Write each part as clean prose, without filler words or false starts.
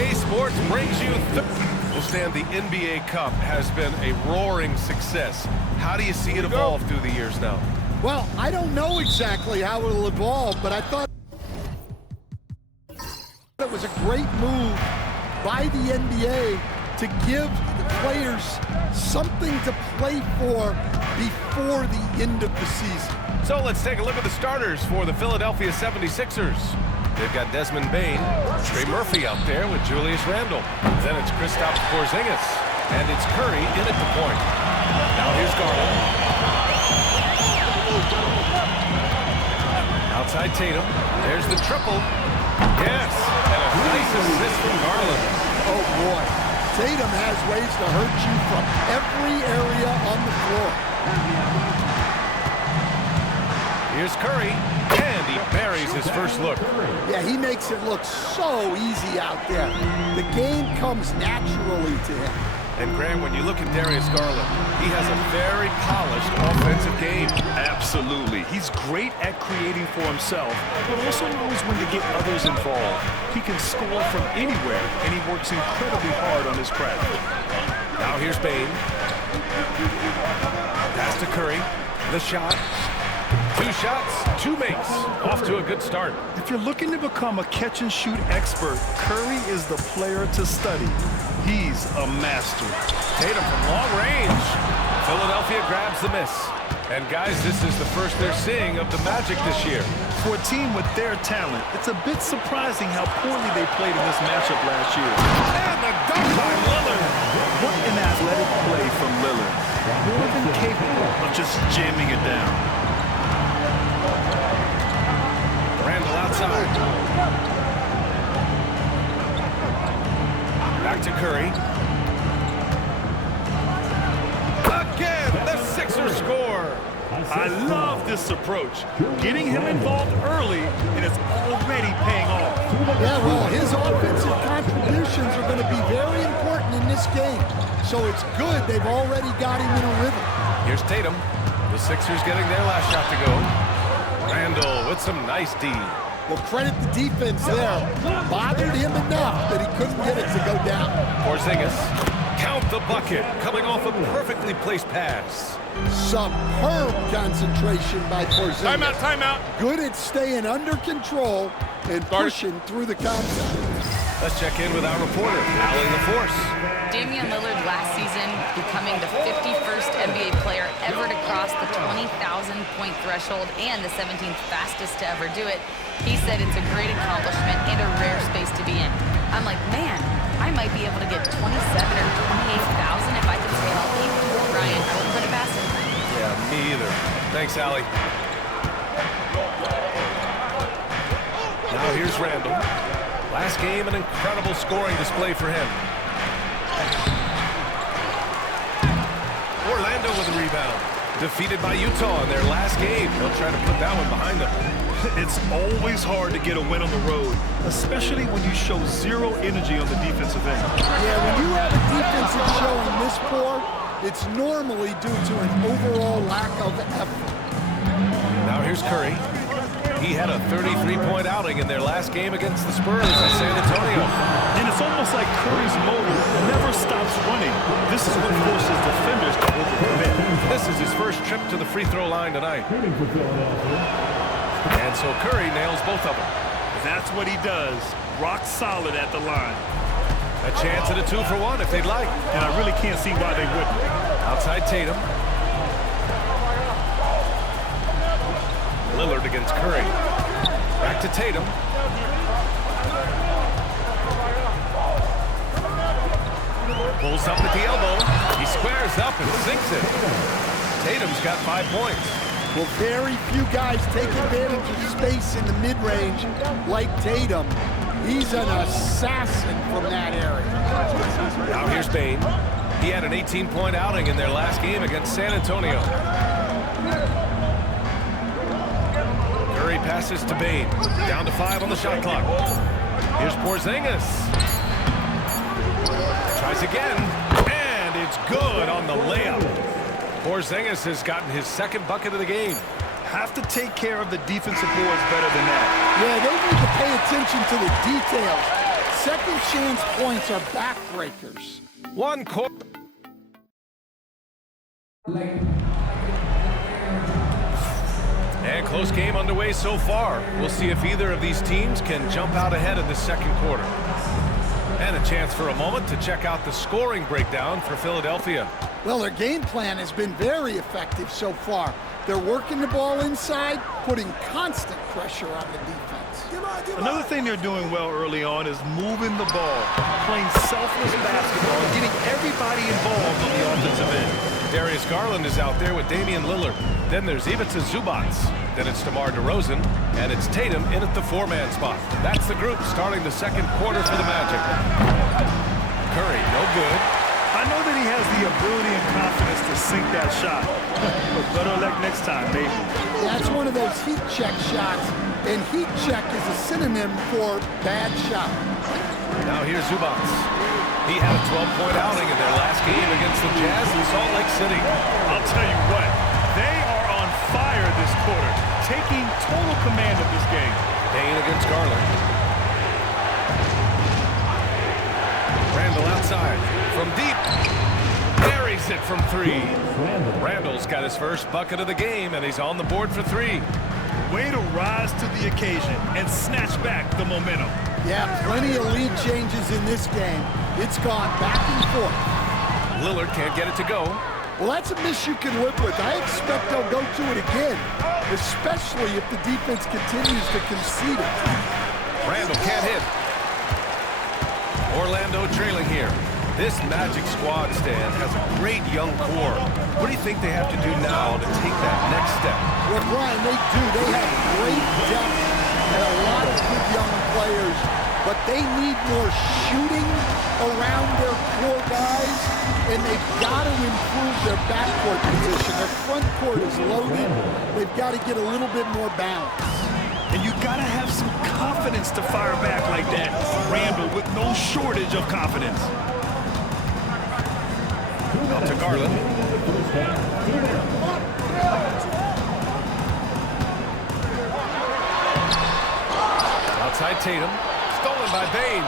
2K Sports brings you Stan, the NBA Cup has been a roaring success. How do you see it evolve through the years now? Well, I don't know exactly how it'll evolve, but I thought it was a great move by the NBA to give the players something to play for before the end of the season. So let's take a look at the starters for the Philadelphia 76ers. They've got Desmond Bane, Trey Murphy out there with Julius Randle. Then it's Kristaps Porzingis, and it's Curry in at the point. Now here's Garland. Outside Tatum. There's the triple. Yes, and a nice assist from Garland. Oh boy, Tatum has ways to hurt you from every area on the floor. Here's Curry, and he buries his first look. Yeah, he makes it look so easy out there. The game comes naturally to him. And Grant, when you look at Darius Garland, he has a very polished offensive game. Absolutely. He's great at creating for himself, but also knows when to get others involved. He can score from anywhere, and he works incredibly hard on his craft. Now here's Bane. Pass to Curry. The shot. 2 shots, 2 makes. Off to a good start. If you're looking to become a catch-and-shoot expert, Curry is the player to study. He's a master. Tatum from long range. Philadelphia grabs the miss. And guys, this is the first they're seeing of the Magic this year. For a team with their talent, it's a bit surprising how poorly they played in this matchup last year. And the dunk by Lillard. What an athletic play from Lillard. More than capable of just jamming it down. Randle outside. Back to Curry. Again, the Sixers score. I love this approach. Getting him involved early, and it's already paying off. Yeah, well, his offensive contributions are going to be very important in this game. So it's good they've already got him in a rhythm. Here's Tatum. The Sixers getting their last shot to go. Randle with some nice D. Well, credit the defense there. Bothered him enough that he couldn't get it to go down. Porzingis, count the bucket, coming off a perfectly placed pass. Superb concentration by Porzingis. Timeout, timeout. Good at staying under control and pushing through the contact. Let's check in with our reporter, Allie LaForce. Damian Lillard last season becoming the 51st NBA player ever to cross the 20,000-point threshold and the 17th fastest to ever do it. He said it's a great accomplishment and a rare space to be in. I'm like, man, I might be able to get 27 or 28,000 if I could stay healthy. Ryan, I wouldn't put it past him. Yeah, me either. Thanks, Allie. Now here's Randle. Last game, an incredible scoring display for him. Orlando with a rebound. Defeated by Utah in their last game. They'll try to put that one behind them. It's always hard to get a win on the road, especially when you show zero energy on the defensive end. Yeah, when you have a defense that's showing this poor, it's normally due to an overall lack of effort. Now here's Curry. He had a 33-point outing in their last game against the Spurs in San Antonio. And it's almost like Curry's motor never stops running. This is what forces defenders to overcommit. This is his first trip to the free throw line tonight. And so Curry nails both of them. That's what he does. Rock solid at the line. A chance at a 2-for-1 if they'd like. And I really can't see why they wouldn't. Outside Tatum. Lillard against Curry. Back to Tatum. Pulls up at the elbow. He squares up and sinks it. Tatum's got 5 points. Well, very few guys take advantage of space in the mid-range like Tatum. He's an assassin from that area. Now here's Bane. He had an 18-point outing in their last game against San Antonio. Curry passes to Bane. Down to 5 on the shot clock. Here's Porzingis. Tries again. And it's good on the layup. Porzingis has gotten his second bucket of the game. Have to take care of the defensive boards better than that. Yeah, they need to pay attention to the details. second chance points are backbreakers. One quarter. And close game underway so far. We'll see if either of these teams can jump out ahead in the second quarter. And a chance for a moment to check out the scoring breakdown for Philadelphia. Well, their game plan has been very effective so far. They're working the ball inside, putting constant pressure on the defense. Another thing they're doing well early on is moving the ball, playing selfless basketball, and getting everybody involved on the offensive end. Darius Garland is out there with Damian Lillard. Then there's Ivica Zubac. Then it's DeMar DeRozan, and it's Tatum in at the four-man spot. That's the group starting the second quarter for the Magic. Curry, no good. I know that he has the ability and confidence to sink that shot, but better luck next time, maybe. That's one of those heat check shots, and heat check is a synonym for bad shot. Now here's Zubac. He had a 12-point outing in their last game against the Jazz in Salt Lake City. I'll tell you what, they are on fire this quarter, taking total command of this game. Payne against Garland. Randall outside from deep. Buries it from three. Randall's got his first bucket of the game, and he's on the board for three. Way to rise to the occasion and snatch back the momentum. Yeah, plenty of lead changes in this game. It's gone back and forth. Lillard can't get it to go. Well, that's a miss you can live with. I expect they'll go to it again, especially if the defense continues to concede it. Randall can't hit. Orlando trailing here. This Magic squad, Stan, has a great young core. What do you think they have to do now to take that next step? Well, Brian, they do. They have great depth and a lot of good young players, but they need more shooting around their core guys, and they've got to improve their backcourt position. Their front court is loaded. They've got to get a little bit more balance. And you got to have some confidence to fire back like that. Randall with no shortage of confidence. Out to Garland. Outside Tatum. Stolen by Bane.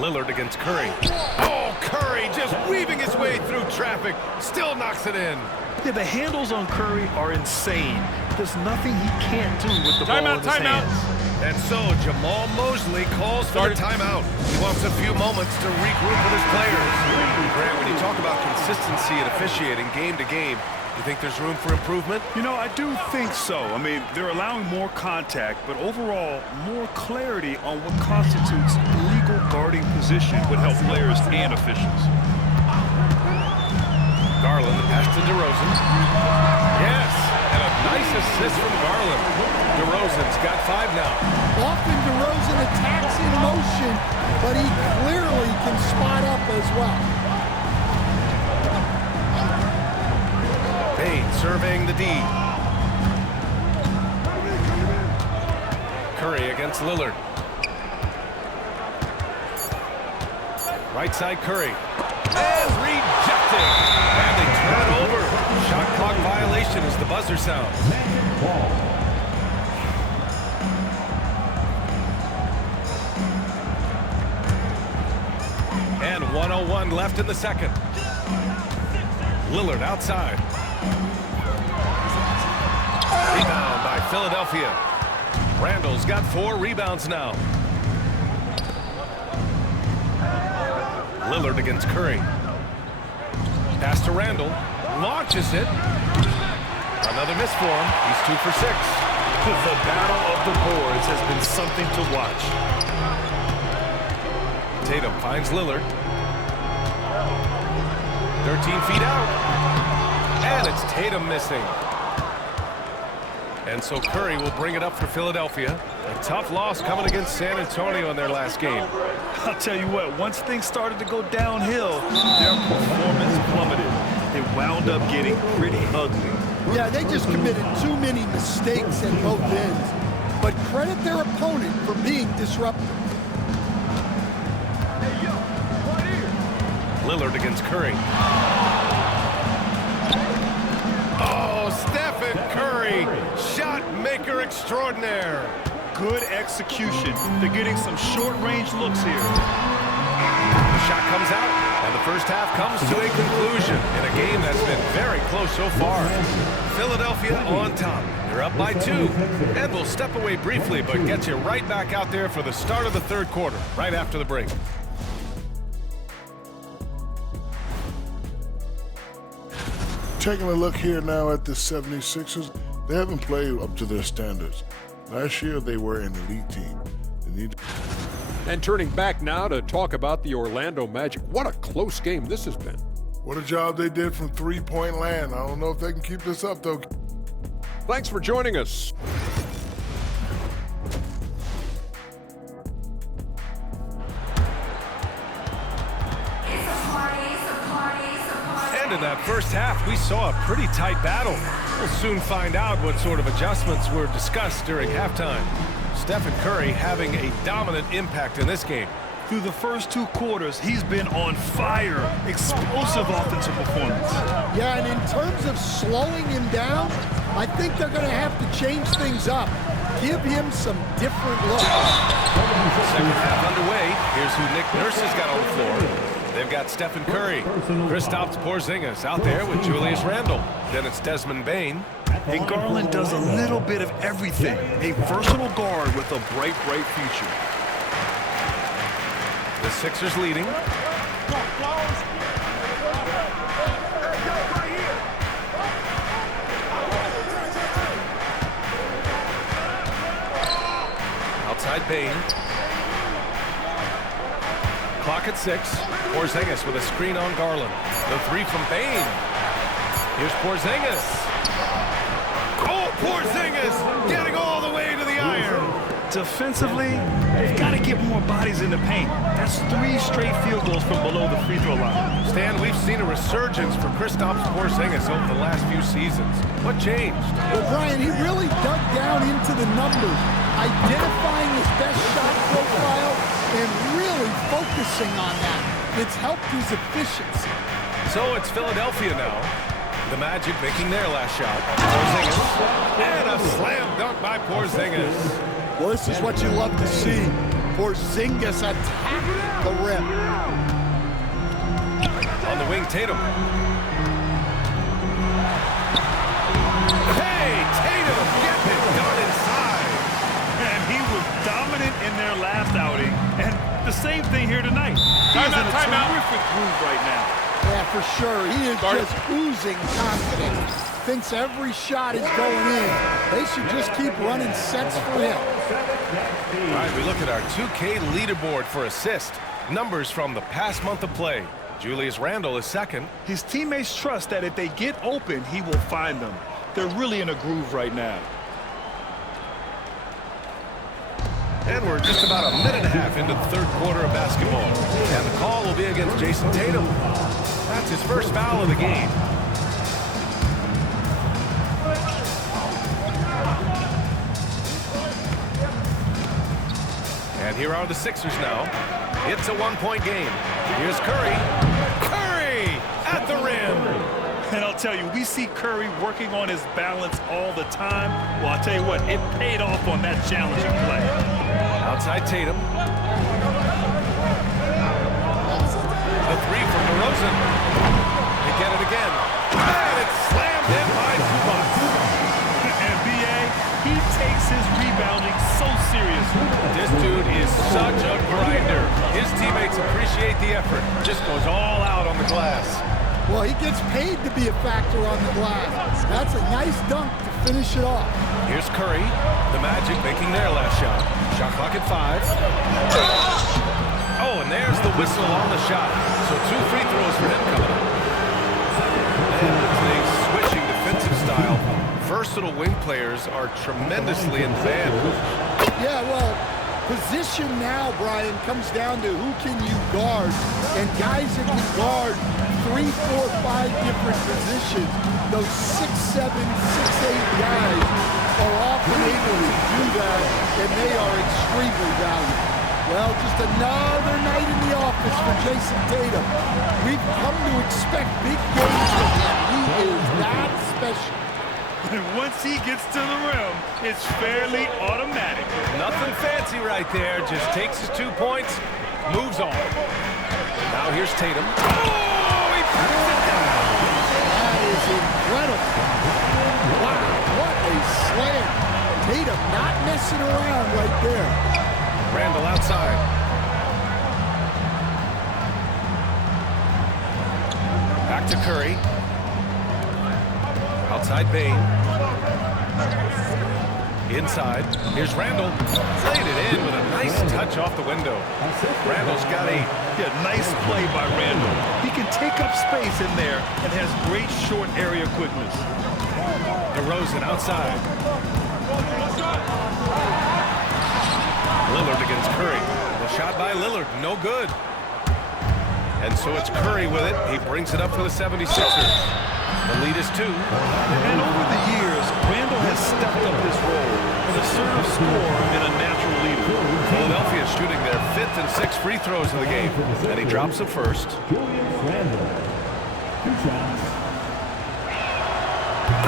Lillard against Curry. Oh, Curry just weaving his way through traffic. Still knocks it in. Yeah, the handles on Curry are insane. There's nothing he can't do with the ball in his hands. And so Jamal Mosley calls for the timeout. He wants a few moments to regroup with his players. Grant, when you talk about consistency and officiating game to game, you think there's room for improvement? You know, I do think so. I mean, they're allowing more contact, but overall, more clarity on what constitutes legal guarding position would help players and officials. Garland, the pass to DeRozan. Yes, and a nice assist from Garland. DeRozan's got 5 now. Often DeRozan attacks in motion, but he clearly can spot up as well. Bane surveying the D. Curry against Lillard. Right side Curry. And rejected. And they turn it over. Shot clock violation as the buzzer sounds. And 1:01 left in the second. Lillard outside. Rebound by Philadelphia. Randall's got 4 rebounds now. Lillard against Curry. Pass to Randall. Launches it. Another miss for him. He's 2 for 6. The battle of the boards has been something to watch. Tatum finds Lillard. 13 feet out. And it's Tatum missing. And so Curry will bring it up for Philadelphia. A tough loss coming against San Antonio in their last game. I'll tell you what, once things started to go downhill, their performance plummeted. It wound up getting pretty ugly. Yeah, they just committed too many mistakes at both ends. But credit their opponent for being disruptive. Lillard against Curry. Oh, Stephen Curry, shot maker extraordinaire. good execution. They're getting some short-range looks here. The shot comes out, and the first half comes to a conclusion in a game that's been very close so far. Philadelphia on top. They're up by 2. And we'll step away briefly, but get you right back out there for the start of the third quarter, right after the break. Taking a look here now at the 76ers, they haven't played up to their standards. Last year, they were an elite team. They need. And turning back now to talk about the Orlando Magic. What a close game this has been. What a job they did from three-point land. I don't know if they can keep this up, though. Thanks for joining us. And in that first half, we saw a pretty tight battle. We'll soon find out what sort of adjustments were discussed during halftime. Stephen Curry having a dominant impact in this game. Through the first 2 quarters, he's been on fire. Explosive offensive performance. Yeah, and in terms of slowing him down, I think they're going to have to change things up. Give him some different looks. Second half underway. Here's who Nick Nurse has got on the floor. They've got Stephen Curry, Kristaps Porzingis out there with Julius Randle. Then it's Desmond Bane. And Garland does a little bit of everything. A versatile guard with a bright, bright future. The Sixers leading. Outside Bane. Clock at 6. Porzingis with a screen on Garland. The 3 from Bane. Here's Porzingis. Oh, Porzingis getting all the way to the iron. Defensively, they've got to get more bodies in the paint. That's 3 straight field goals from below the free throw line. Stan, we've seen a resurgence for Kristaps Porzingis over the last few seasons. What changed? Well, Brian, he really dug down into the numbers, identifying his best shot profile and really focusing on that. It's helped his efficiency. So it's Philadelphia now. The Magic making their last shot. Porzingis. And a slam dunk by Porzingis. Well, this is what you love to see. Porzingis attack the rim. On the wing, Tatum. Hey, Tatum getting it done inside. And he was dominant in their last outing. And the same thing here tonight. He's in a terrific groove right now. Yeah, for sure. He is just oozing confidence. Thinks every shot is going in. They should just keep running sets for him. All right, we look at our 2K leaderboard for assist. Numbers from the past month of play. Julius Randle is second. His teammates trust that if they get open, he will find them. They're really in a groove right now. And we're just about a minute and a half into the third quarter of basketball. And the call will be against Jason Tatum. That's his first foul of the game. And here are the Sixers now. It's a one-point game. Here's Curry. Curry at the rim. And I'll tell you, we see Curry working on his balance all the time. Well, I'll tell you what, it paid off on that challenging play. Outside Tatum. The 3 from DeRozan. They get it again. And it's slammed in by Zubac. And B.A., he takes his rebounding so seriously. This dude is such a grinder. His teammates appreciate the effort. Just goes all out on the glass. Well, he gets paid to be a factor on the glass. That's a nice dunk to finish it off. Here's Curry. The Magic making their last shot. Shot clock at 5. Oh, and there's the whistle on the shot. So 2 free throws for him coming up. And it's a switching defensive style. Versatile wing players are tremendously in demand. Yeah, well, position now, Brian, comes down to who can you guard. And guys that can guard 3, 4, 5 different positions, those 6'7", 6'8" guys are often able to do that, and they are extremely valuable. Well, just another night in the office for Jason Tatum. We've come to expect big games from him. He is that special. And once he gets to the rim, it's fairly automatic. Nothing fancy right there. Just takes his 2 points, moves on. Now here's Tatum. Oh, he puts it down. That is incredible. Wow, what a slam. Tatum not messing around right there. Randall outside. Back to Curry. Outside Bane. Inside. Here's Randall. Laid it in with a nice touch off the window. Randall's got a Nice play by Randall. He can take up space in there and has great short area quickness. DeRozan outside. Lillard against Curry. The shot by Lillard, no good. And so it's Curry with it. He brings it up for the 76ers. The lead is 2. And over the years, Randall has stepped up his role, an assertive scorer and a natural leader. Philadelphia shooting their 5th and 6th free throws of the game. And he drops the first.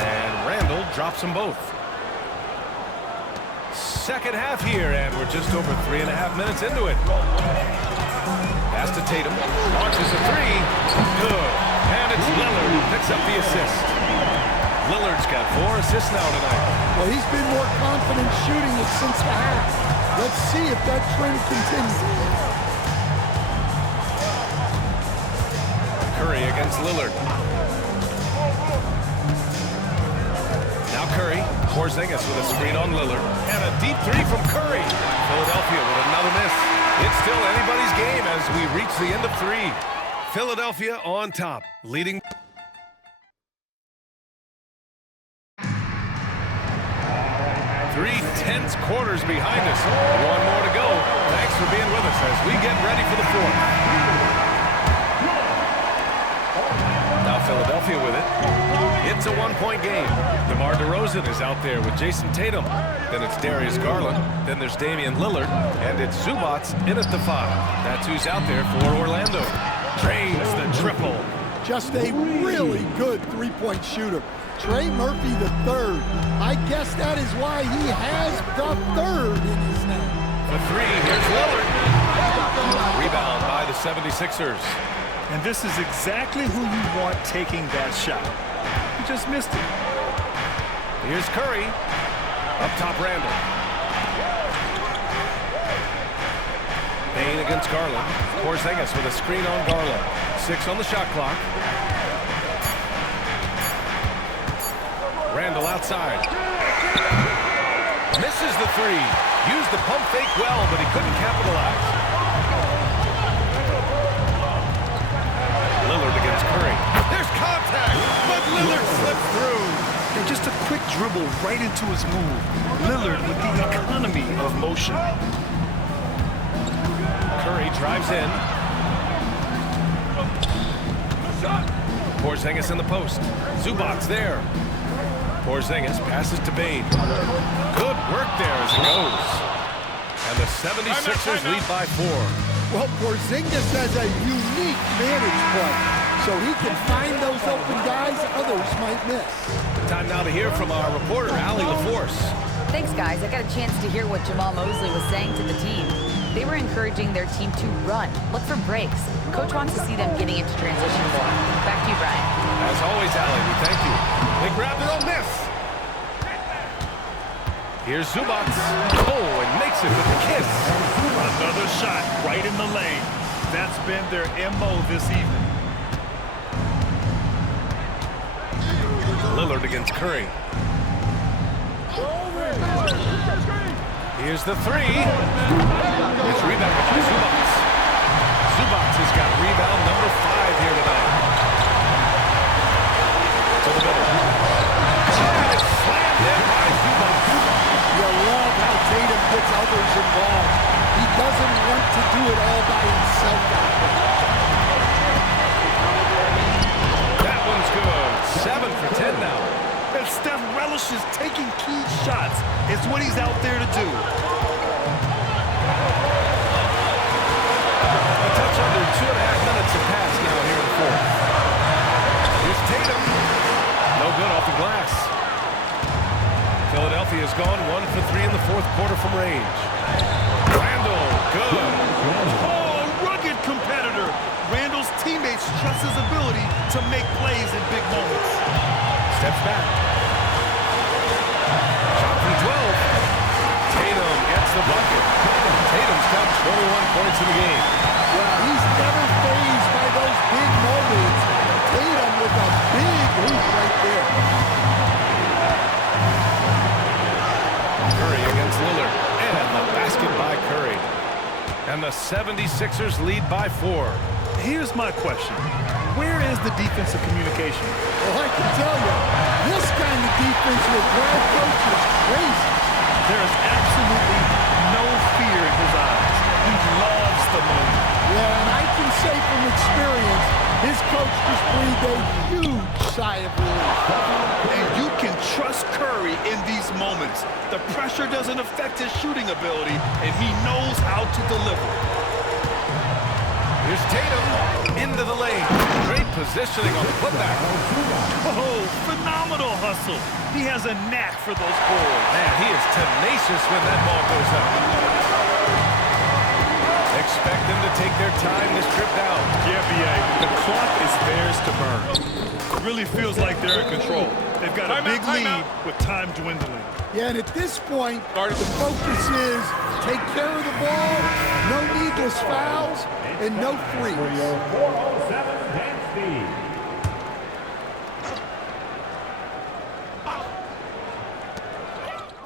And Randall drops them both. Second half here, and we're just over 3.5 minutes into it. Pass to Tatum. Launches a 3. Good. And it's Lillard who picks up the assist. Lillard's got 4 assists now tonight. Well, he's been more confident shooting it since the half. Let's see if that trend continues. Curry against Lillard. Now Curry. Porzingis with a screen on Lillard. And a deep 3 from Curry. Philadelphia with another miss. It's still anybody's game as we reach the end of 3. Philadelphia on top, leading. Three tense quarters behind us. One more to go. Thanks for being with us as we get ready for the 4th. Now Philadelphia with it. It's a 1-point game. DeMar DeRozan is out there with Jason Tatum. Then it's Darius Garland. Then there's Damian Lillard. And it's Zubats in at the 5. That's who's out there for Orlando. Drains the triple. Just a really good three-point shooter. Trey Murphy III. I guess that is why he has the 3rd in his name. For 3, here's Lillard. Rebound by the 76ers. And this is exactly who you want taking that shot. He just missed it. Here's Curry. Up top, Randall. Bane against Garland. Porzingis with a screen on Garland. 6 on the shot clock. Randall outside. Misses the 3. Used the pump fake well, but he couldn't capitalize. Lillard against Curry. There's contact, but Lillard slips through. And just a quick dribble right into his move. Lillard with the economy of motion. Curry drives in. Porzingis in the post. Zubats there. Porzingis passes to Bane. Good work there as it goes. And the 76ers lead by 4. Well, Porzingis has a unique vantage point, so he can find those open guys others might miss. Time now to hear from our reporter, Allie LaForce. Thanks, guys. I got a chance to hear what Jamal Mosley was saying to the team. They were encouraging their team to run, look for breaks. Coach wants to see them getting into transition more. Back to you, Brian. As always, Allie, we thank you. They grab their own miss. Here's Zubats. Oh, and makes it with a kiss. Another shot right in the lane. That's been their MO this evening. Lillard against Curry. Here's the 3. It's rebounded by Zubats. Zubats has got rebound number 5 here tonight. To the middle. And it's slammed in by Zubats. You love how Tatum gets others involved. He doesn't want to do it all by himself out there. That one's good. 7 for 10 now. And Steph relishes taking key shots. It's what he's out there to do. A touch under 2.5 minutes have passed now here in the 4th. Here's Tatum. No good off the glass. has gone 1 for 3 in the fourth quarter from range. Randall, good. Oh, a rugged competitor. Randall's teammates trust his ability to make plays in big moments. Steps back. Shot from 12. Tatum gets the bucket. Tatum's got 21 points in the game. Well, he's never fazed by those big moments. Tatum with a big hoop right there. Curry against Lillard. And the basket by Curry. And the 76ers lead by 4. Here's my question. Where is the defensive communication? Well, I can tell you, this kind of defense will drive coaches crazy. There is absolutely no fear in his eyes. He loves the moment. Yeah, and I can say from experience, his coach just breathed a huge sigh of relief. And you can trust Curry in these moments. The pressure doesn't affect his shooting ability, and he knows how to deliver. Here's Tatum into the lane. Great positioning on the putback. Oh, phenomenal hustle. He has a knack for those balls. Man, he is tenacious when that ball goes up. Expect them to take their time this trip down. Yeah, B.A. The clock is theirs to burn. It really feels like they're in control. They've got a big lead with time dwindling. Yeah, and at this point, the focus is take care of the ball, no needless fouls, and no threes.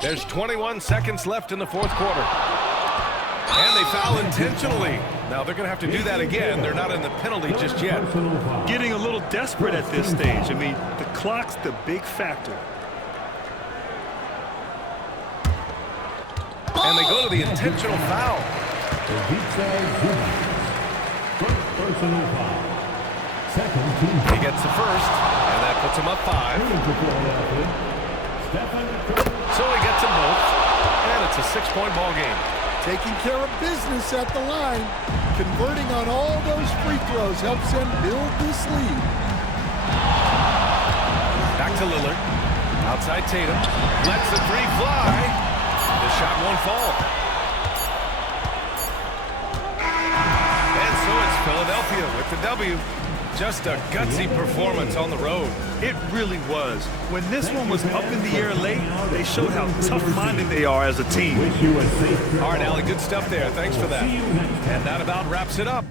There's 21 seconds left in the fourth quarter. And they foul intentionally. Now they're going to have to do that again. They're not in the penalty just yet. Getting a little desperate at this stage. I mean, the clock's the big factor. And they go to the intentional foul. He gets the first, and that puts him up 5. So he gets them both, and it's a 6-point ball game. Taking care of business at the line, converting on all those free throws helps them build this lead. Back to Lillard. Outside Tatum. Lets the 3 fly. The shot won't fall. And so it's Philadelphia with the W. Just a gutsy performance on the road. It really was. When this one was up in the air late, they showed how tough-minded they are as a team. All right, Allie, good stuff there. Thanks for that. And that about wraps it up.